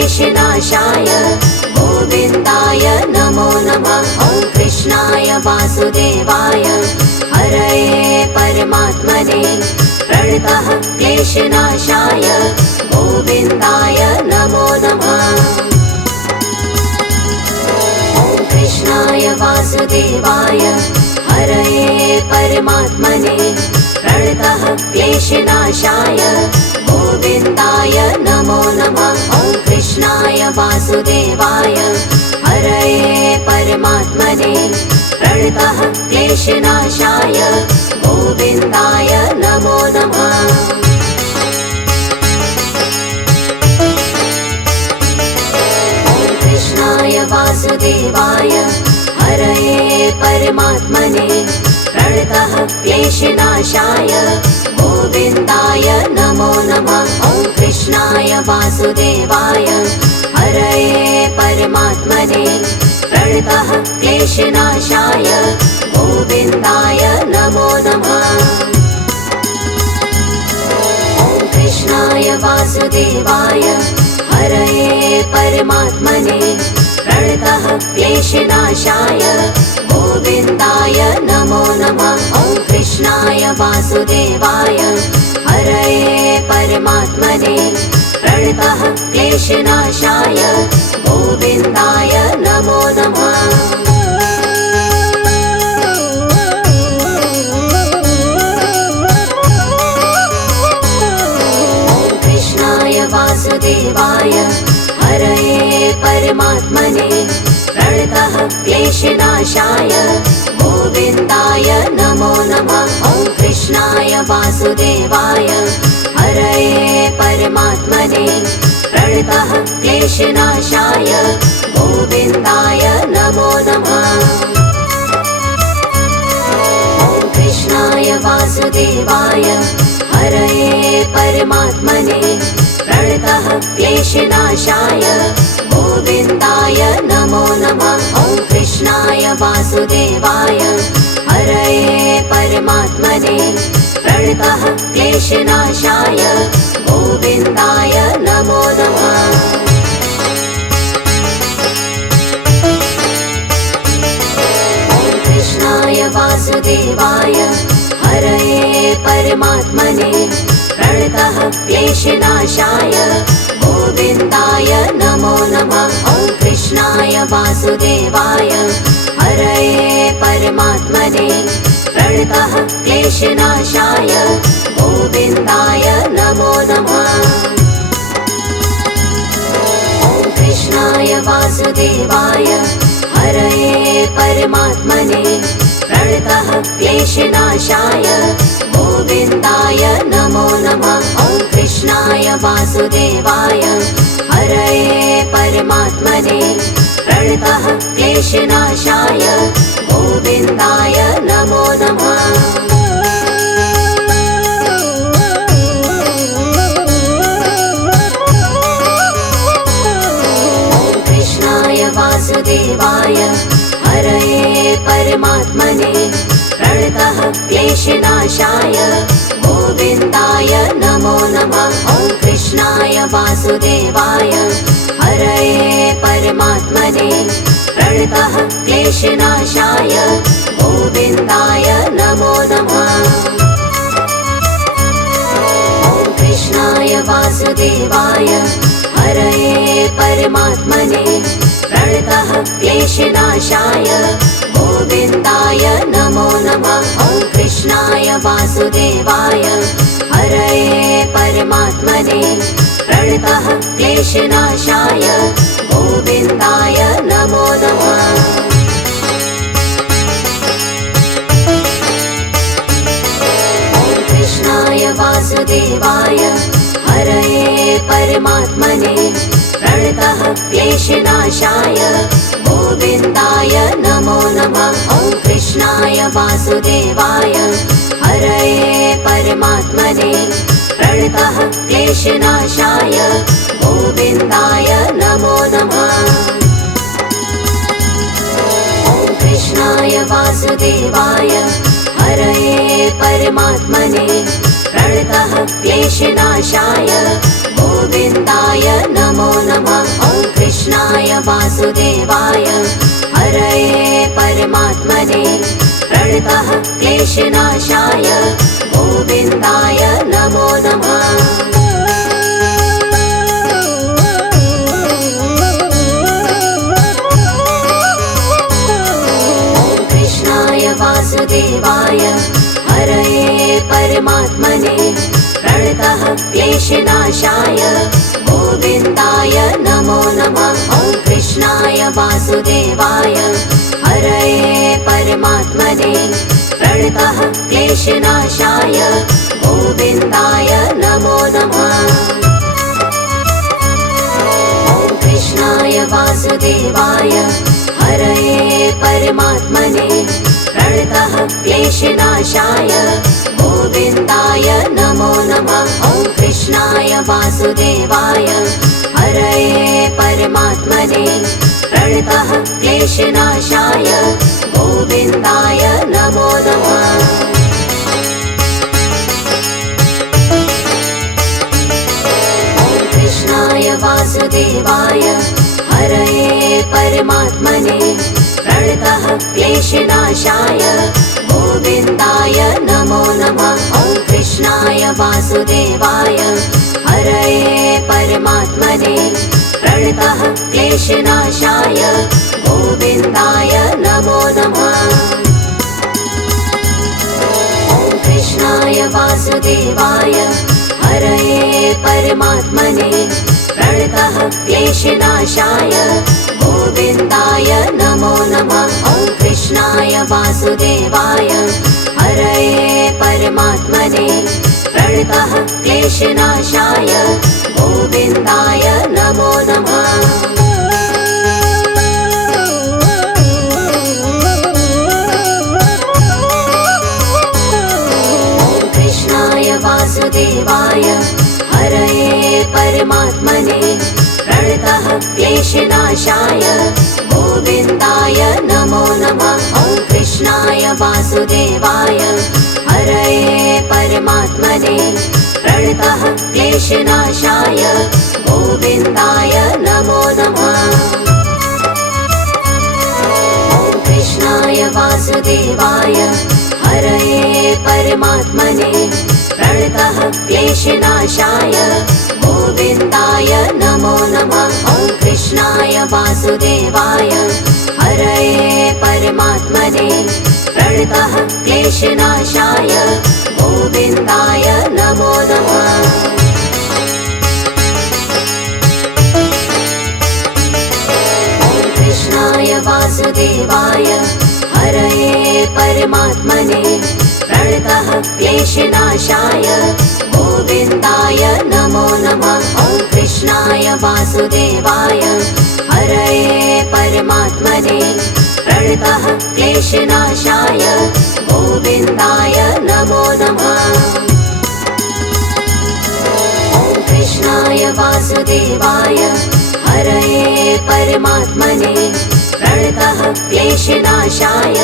क्लेशनाशाय गोविन्दाय नमो नमः। ॐ कृष्णाय वासुदेवाय हरये परमात्मने प्रणतः क्लेशनाशाय गोविन्दाय नमो नमः। ॐ कृष्णाय वासुदेवाय हरये परमात्मने प्रणतः क्लेशनाशाय गोविन्दाय नमो नमः। ॐ कृष्णाय वासुदेवाय हरये परमात्मने प्रणतः क्लेशनाशाय गोविन्दाय नमो नमः। ॐ कृष्णाय वासुदेवाय हरये परमात्मने प्रणतः क्लेशनाशाय गोविन्दाय नमो नमः। ॐ कृष्णाय वासुदेवाय हरये परमात्मने प्रणतः क्लेशनाशाय गोविन्दाय नमो नमः। ॐ कृष्णाय वासुदेवाय हरये परमात्मने प्रणतः क्लेशनाशाय गोविन्दाय नमो नमः। ॐ कृष्णाय वासुदेवाय हरये परमात्मने प्रणतः क्लेशनाशाय गोविन्दाय नमो नमः। ॐ कृष्णाय वासुदेवाय हरये परमात्मने प्रणतः क्लेशनाशाय गोविन्दाय नमो नमः। ॐ कृष्णाय वासुदेवाय हरये परमात्मने प्रणतः क्लेशनाशाय गोविन्दाय नमो नमः। ॐ कृष्णाय वासुदेवाय हरये परमात्मने प्रणतः क्लेशनाशाय गोविन्दाय नमो नमः। ॐ कृष्णाय वासुदेवाय हरये परमात्मने प्रणतः क्लेशनाशाय गोविन्दाय नमो नमः। ॐ कृष्णाय वासुदेवाय हरये परमात्मने प्रणतः क्लेशनाशाय गोविन्दाय नमो नमः। ॐ कृष्णाय वासुदेवाय हरये परमात्मने प्रणतः क्लेशनाशाय गोविन्दाय नमो नमः। ॐ कृष्णाय वासुदेवाय हरये परमात्मने प्रणतः क्लेशनाशाय गोविन्दाय नमो नमः। ॐ कृष्णाय वासुदेवाय हरये परमात्मने प्रणतः क्लेशनाशाय गोविन्दाय नमो नमः। ॐ कृष्णाय वासुदेवाय हरये परमात्मने प्रणतः क्लेशनाशाय गोविन्दाय नमो नमः। ॐ कृष्णाय वासुदेवाय हरये परमात्मने प्रणतः क्लेशनाशाय गोविन्दाय नमो नमः। ॐ कृष्णाय वासुदेवाय हरये परमात्मने प्रणतः क्लेशनाशाय गोविन्दाय नमो नमः। ॐ कृष्णाय वासुदेवाय हरये परमात्मने प्रणतः क्लेशनाशाय गोविन्दाय नमो नमः। ॐ कृष्णाय वासुदेवाय हरये परमात्मने प्रणतः क्लेशनाशाय गोविन्दाय नमो नमः। ॐ कृष्णाय वासुदेवाय हरये परमात्मने प्रणतः क्लेशनाशाय गोविन्दाय नमो नमः। ॐ कृष्णाय वासुदेवाय हरये परमात्मने प्रणतः क्लेशनाशाय गोविन्दाय नमो नमः। वासुदेवाय हरये परमात्मने प्रणतः क्लेशनाशाय गोविन्दाय नमो नमः। वासुदेवाय हरये परमात्मने प्रणतः क्लेशनाशाय गोविन्दाय नमो नमः। ॐ कृष्णाय वासुदेवाय हरये परमात्मने प्रणतः क्लेशनाशाय गोविन्दाय नमो नमः। ॐ कृष्णाय वासुदेवाय हरये परमात्मने प्रणतः क्लेशनाशाय गोविन्दाय नमो नमः। ॐ कृष्णाय वासुदेवाय हरये परमात्मने प्रणतः क्लेशनाशाय गोविन्दाय नमो नमः। ॐ कृष्णाय वासुदेवाय हरये परमात्मने प्रणतः क्लेशनाशाय गोविन्दाय नमो नमः। ॐ कृष्णाय वासुदेवाय हरये परमात्मने प्रणतः क्लेशनाशाय गोविन्दाय नमो नमः। ॐ कृष्णाय वासुदेवाय हरये परमात्मने प्रणतः क्लेशनाशाय गोविन्दाय नमो नमः। ॐ कृष्णाय वासुदेवाय हरये परमात्मने प्रणतः क्लेशनाशाय गोविन्दाय नमो नमः। ॐ कृष्णाय वासुदेवाय हरये परमात्मने प्रणतः क्लेशनाशाय गोविन्दाय नमो नमः। ॐ कृष्णाय वासुदेवाय हरये परमात्मने प्रणतः क्लेशनाशाय गोविन्दाय नमो नमः। ॐ कृष्णाय वासुदेवाय हरये परमात्मने प्रणतः क्लेशनाशाय गोविन्दाय नमो नमः। ॐ कृष्णाय वासुदेवाय हरये परमात्मने प्रणतः क्लेशनाशाय गोविन्दाय नमो नमः। ॐ कृष्णाय वासुदेवाय हरये परमात्मने प्रणतः क्लेशनाशाय गोविन्दाय नमो नमः। ॐ कृष्णाय वासुदेवाय हरये परमात्मने प्रणतः क्लेशनाशाय गोविन्दाय नमो नमः। ॐ कृष्णाय वासुदेवाय हरये परमात्मने प्रणतः क्लेशनाशाय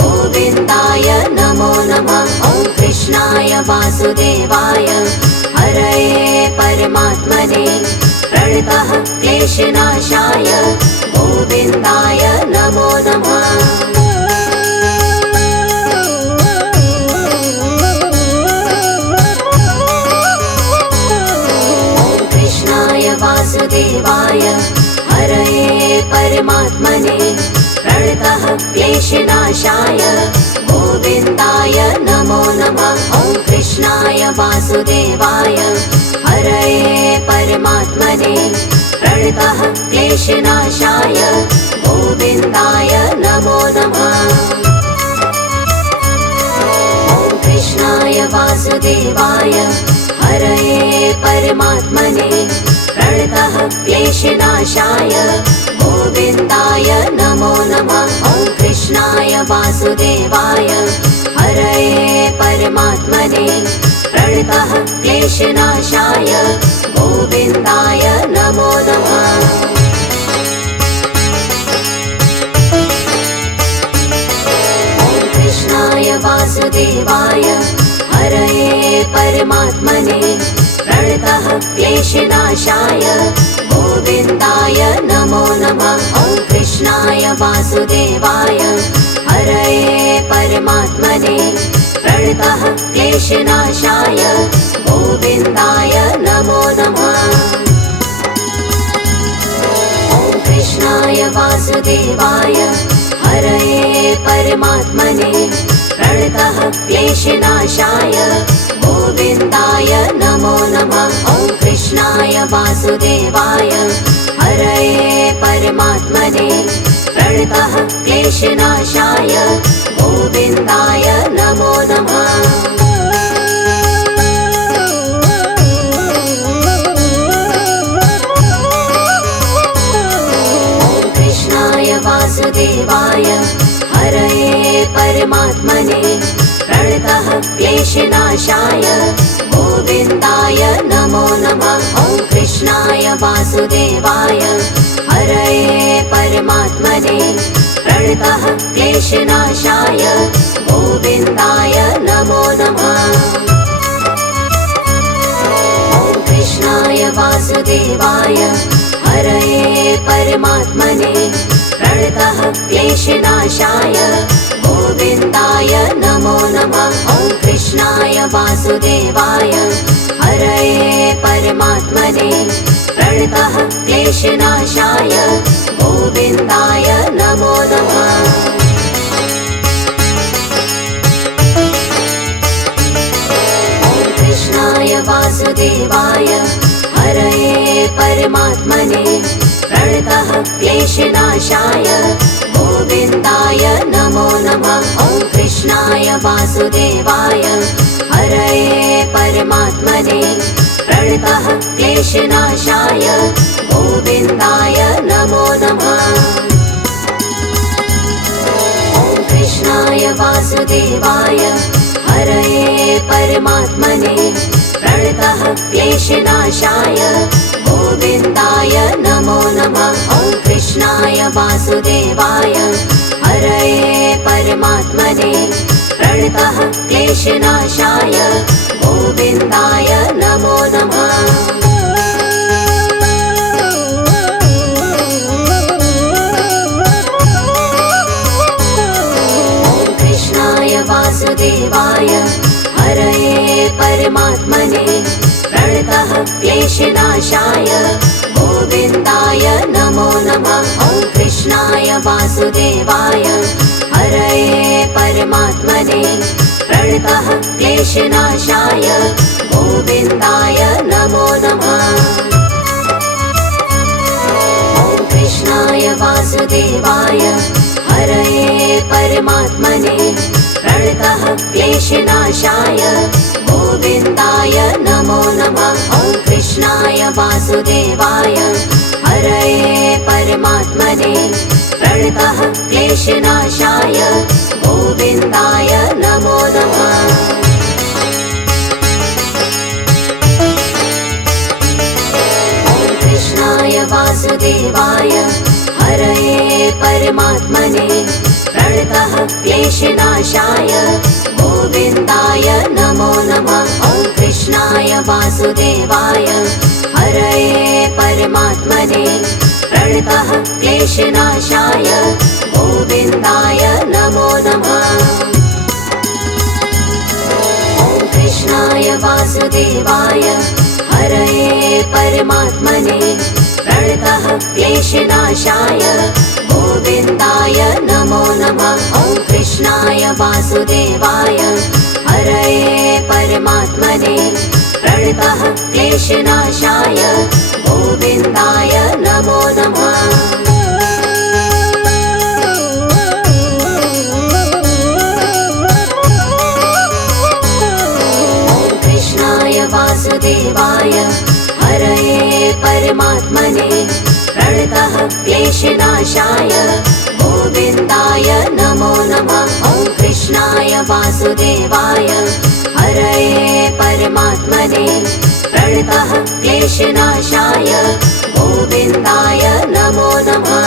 गोविन्दाय नमो नमः। ॐ कृष्णाय वासुदेवाय हरये परमात्मने प्रणतः क्लेशनाशाय गोविन्दाय नमो नमः। ॐ कृष्णाय वासुदेवाय हरये परमात्मने प्रणतः क्लेशनाशाय गोविन्दाय नमो नमः। ॐ कृष्णाय वासुदेवाय हरये परमात्मने प्रणतः क्लेशनाशाय गोविन्दाय नमो नमः। ॐ कृष्णाय वासुदेवाय हरये परमात्मने प्रणतः क्लेशनाशाय गोविन्दाय नमो नमः। ॐ कृष्णाय वासुदेवाय हरये परमात्मने प्रणतः क्लेशनाशाय गोविन्दाय नमो नमः। ॐ कृष्णाय वासुदेवाय हरये परमात्मने प्रणतः क्लेशनाशाय गोविन्दाय नमो नमः। ॐ वासुदेवाय हरये परमात्मने प्रणतः क्लेशनाशाय गोविन्दाय नमो नमः। ॐ कृष्णाय वासुदेवाय हरये परमात्मने प्रणतः क्लेशनाशाय गोविन्दाय नमो नमः। ॐ कृष्णाय वासुदेवाय हरये परमात्मने प्रणतः क्लेशनाशाय गोविन्दाय नमो नमः। ॐ कृष्णाय वासुदेवाय हरये परमात्मने प्रणतः क्लेशनाशाय गोविन्दाय नमो नमः। ॐ कृष्णाय वासुदेवाय हरये परमात्मने प्रणतः क्लेशनाशाय गोविन्दाय नमो नमः। ॐ कृष्णाय वासुदेवाय हरये परमात्मने प्रणतः क्लेशनाशाय गोविन्दाय नमो नमः। ॐ कृष्णाय वासुदेवाय हरये परमात्मने प्रणतः क्लेशनाशाय गोविन्दाय नमो नमः। ॐ कृष्णाय वासुदेवाय हरये परमात्मने प्रणतः क्लेशनाशाय गोविन्दाय नमो नमः। ॐ कृष्णाय वासुदेवाय हरये परमात्मने प्रणतः क्लेशनाशाय गोविन्दाय नमो नमः। ॐ कृष्णाय वासुदेवाय हरये परमात्मने प्रणतः क्लेशनाशाय गोविन्दाय नमो नमः। ॐ कृष्णाय वासुदेवाय हरये परमात्मने प्रणतः क्लेशनाशाय गोविन्दाय नमो नमः। ॐ कृष्णाय वासुदेवाय हरये परमात्मने प्रणतः क्लेशनाशाय गोविन्दाय नमो नमः। ॐ कृष्णाय वासुदेवाय हरये परमात्मने प्रणतः क्लेशनाशाय गोविन्दाय नमो नमः। ॐ कृष्णाय वासुदेवाय हरये परमात्मने प्रणतः क्लेशनाशाय गोविन्दाय नमो नमः। ॐ कृष्णाय वासुदेवाय हरये परमात्मने प्रणतः क्लेशनाशाय गोविन्दाय नमो नमः। ॐ कृष्णाय वासुदेवाय हरये परमात्मने प्रणतः क्लेशनाशाय गोविन्दाय नमो नमः। ॐ कृष्णाय वासुदेवाय हरये परमात्मने प्रणतः क्लेशनाशाय गोविन्दाय नमो नमः। ॐ कृष्णाय वासुदेवाय हरये परमात्मने प्रणतः क्लेशनाशाय गोविन्दाय नमो नमः। ॐ कृष्णाय वासुदेवाय हरये परमात्मने प्रणतः क्लेशनाशाय गोविन्दाय नमो नमः। ॐ कृष्णाय वासुदेवाय हरये परमात्मने प्रणतः क्लेशनाशाय गोविन्दाय नमो नमः। ॐ कृष्णाय वासुदेवाय हरये परमात्मने प्रणतः क्लेशनाशाय गोविन्दाय नमो नमः।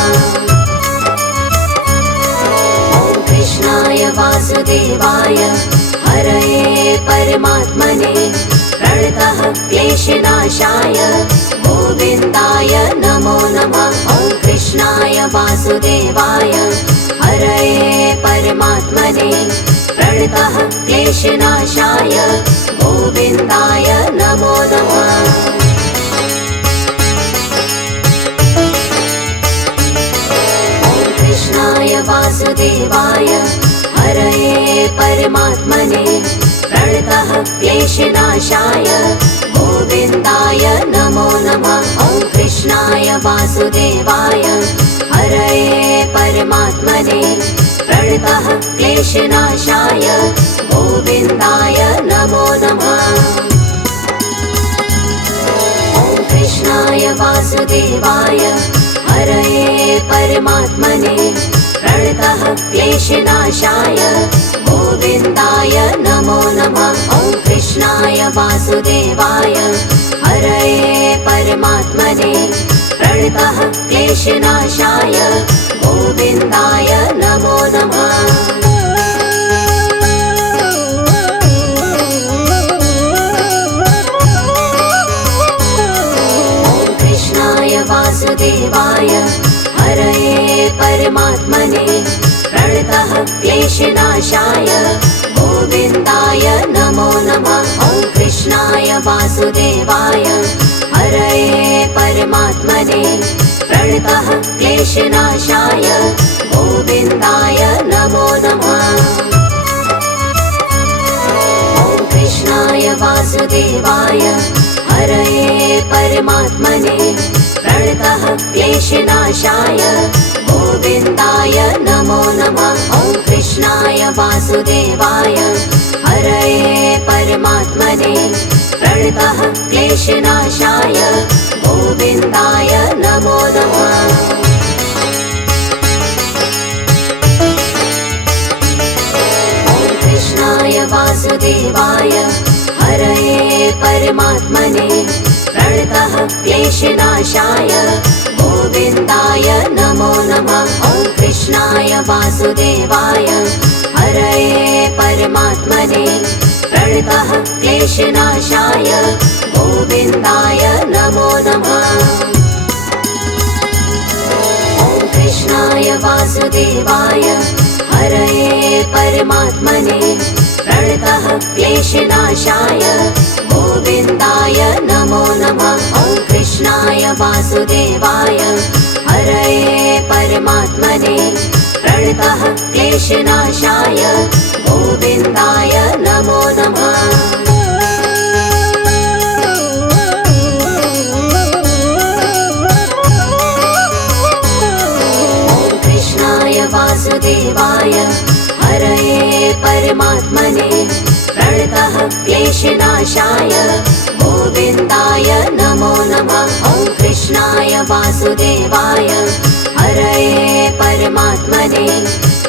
ॐ कृष्णाय वासुदेवाय हरये परमात्मने प्रणतः क्लेशनाशाय गोविन्दाय नमो नमः। ॐ कृष्णाय वासुदेवाय वासुदेवाय हरये परमात्मने प्रणतः क्लेशनाशाय गोविन्दाय नमो नमः। कृष्णाय वासुदेवाय हरये परमात्मने प्रणतः क्लेशनाशाय गोविन्दाय नमो नमः। ॐ कृष्णाय वासुदेवाय हरये परमात्मने प्रणतः क्लेशनाशाय गोविन्दाय नमो नमः। ॐ कृष्णाय वासुदेवाय हरये परमात्मने प्रणतः क्लेशनाशाय गोविन्दाय नमो नमः। ॐ कृष्णाय वासुदेवाय हरये परमात्मने प्रणतः क्लेशनाशाय गोविन्दाय नमो नमः। वासुदेवाय हरये परमात्मने प्रणतः क्लेशनाशाय गोविन्दाय नमो नमः। ॐ कृष्णाय वासुदेवाय हरये परमात्मने प्रणतः क्लेशनाशाय गोविन्दाय नमो नमः। ॐ कृष्णाय वासुदेवाय हरये परमात्मने प्रणतः क्लेशनाशाय गोविन्दाय नमो नमः। ॐ कृष्णाय वासुदेवाय हरये परमात्मने प्रणतः क्लेशनाशाय गोविन्दाय नमो नमः। ॐ कृष्णाय वासुदेवाय हरये परमात्मने प्रणतः क्लेशनाशाय गोविन्दाय नमो नमः। ॐ कृष्णाय वासुदेवाय हरये परमात्मने प्रणतः क्लेशनाशाय गोविन्दाय नमो नमः। ॐ कृष्णाय वासुदेवाय हरये परमात्मने प्रणतः क्लेशनाशाय गोविन्दाय नमो नमः। ॐ कृष्णाय वासुदेवाय हरये परमात्मने प्रणतः क्लेशनाशाय गोविन्दाय नमो नमः। ॐ कृष्णाय वासुदेवाय हरये परमात्मने प्रणतः क्लेशनाशाय गोविन्दाय नमो नमः। ॐ कृष्णाय वासुदेवाय हरये परमात्मने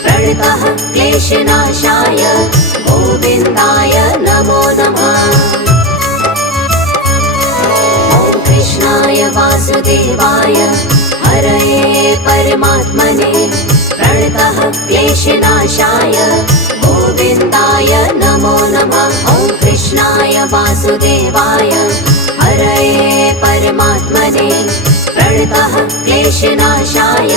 प्रणतः क्लेशनाशाय गोविन्दाय नमो नमः। ॐ कृष्णाय वासुदेवाय हरये परमात्मने प्रणतः क्लेशनाशाय गोविन्दाय नमो नमः। ॐ कृष्णाय वासुदेवाय हरये परमात्मने प्रणतः क्लेशनाशाय